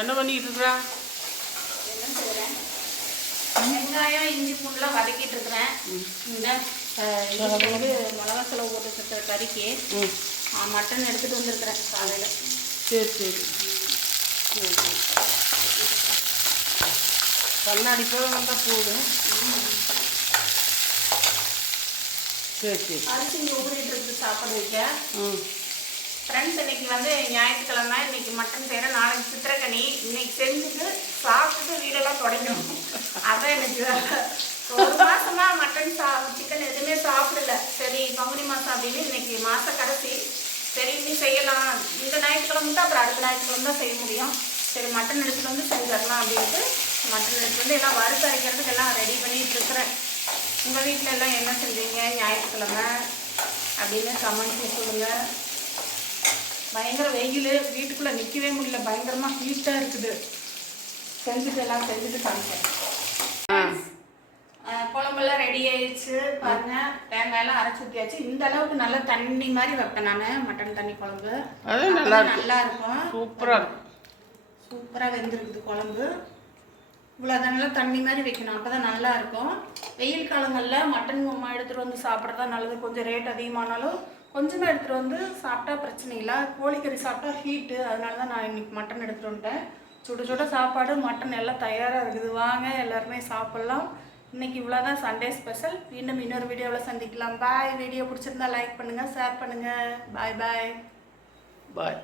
என்ன பண்ணிட்டு இருக்கா? என்ன செய்கிறேன், வெங்காயம் இஞ்சி பூண்டுலாம் வதக்கிட்டு இருக்கிறேன். இந்த இது மிளகா செலவு போட்டு கறிக்கு மட்டன் எடுத்துகிட்டு வந்துருக்குறேன் காலையில். சரி சரி கண்ணாடி போய் வந்தால் போதும். சரி சரி அரிசி இங்கே ஊறிட்டு இருக்குது சாப்பாடு வைக்க. ஃப்ரெண்ட்ஸ் இன்னைக்கு வந்து ஞாயிற்றுக்கிழமை, இன்னைக்கு மட்டன் செய்கிறேன். நாளைக்கு சித்திரக்கனி. இன்னைக்கு செஞ்சுட்டு சாப்பிட்டுட்டு வீடெல்லாம் தொடங்கணும். அதான் எனக்கு ஒரு மாசமா மட்டன் சிக்கன் எதுவுமே சாப்பிடல. சரி பங்குனி மாதம் அப்படின்னு இன்னைக்கு மாத கடைசி. சரி இன்னும் செய்யலாம். இந்த ஞாயிற்றுக்கிழமை தான், அப்புறம் அடுத்த ஞாயிற்றுக்கிழமை தான் செய்ய முடியும். சரி மட்டன் எடுத்துகிட்டு வந்து செஞ்சிடலாம் அப்படின்ட்டு மட்டன் எடுத்துகிட்டு வந்து எல்லாம் வறுத்து அரைக்கிறதுக்கு எல்லாம் ரெடி பண்ணிகிட்டு இருக்கிறேன். உங்கள் வீட்டில் எல்லாம் என்ன செஞ்சீங்க ஞாயிற்றுக்கிழமை அப்படின்னு கமெண்ட்ஸ் சொல்லுங்கள். பயங்கர வெயில், வீட்டுக்குள்ளே நிற்கவே முடியல, பயங்கரமாக ஹீட்டாக இருக்குது. செஞ்சுட்டு எல்லாம் செஞ்சுட்டு காமிச்சேன். குழம்பெல்லாம் ரெடி ஆயிடுச்சு பாருங்க. தேங்காயெல்லாம் அரைச்சி ஊற்றியாச்சு. இந்த அளவுக்கு நல்லா தண்ணி மாதிரி வைப்பேன் நான் மட்டன் தண்ணி குழம்பு. நல்லா இருக்கும், சூப்பராக இருக்கும். சூப்பராக வெந்திருக்குது குழம்பு. இவ்வளோ நல்லா தண்ணி மாதிரி வைக்கணும், அப்போ தான் நல்லா இருக்கும். வெயில் காலங்களில் மட்டன் எடுத்துகிட்டு வந்து சாப்பிட்றதா நல்லது. கொஞ்சம் ரேட் அதிகமானாலும் கொஞ்சமாக எடுத்துகிட்டு வந்து சாப்பிட்டா பிரச்சனை இல்லை. கோழிக்கறி சாப்பிட்டா ஹீட்டு, அதனால தான் நான் இன்றைக்கி மட்டன் எடுத்துகிட்டு வந்துட்டேன். சுட சுட சாப்பாடு மட்டன் எல்லாம் தயாராக இருக்குது. வாங்க எல்லாருமே சாப்பிட்லாம். இன்றைக்கி இவ்வளோதான் சண்டே ஸ்பெஷல். இன்னும் இன்னொரு வீடியோவில் சந்திக்கலாம். பாய். வீடியோ பிடிச்சிருந்தா லைக் பண்ணுங்கள், ஷேர் பண்ணுங்கள். பாய் பாய் பாய்.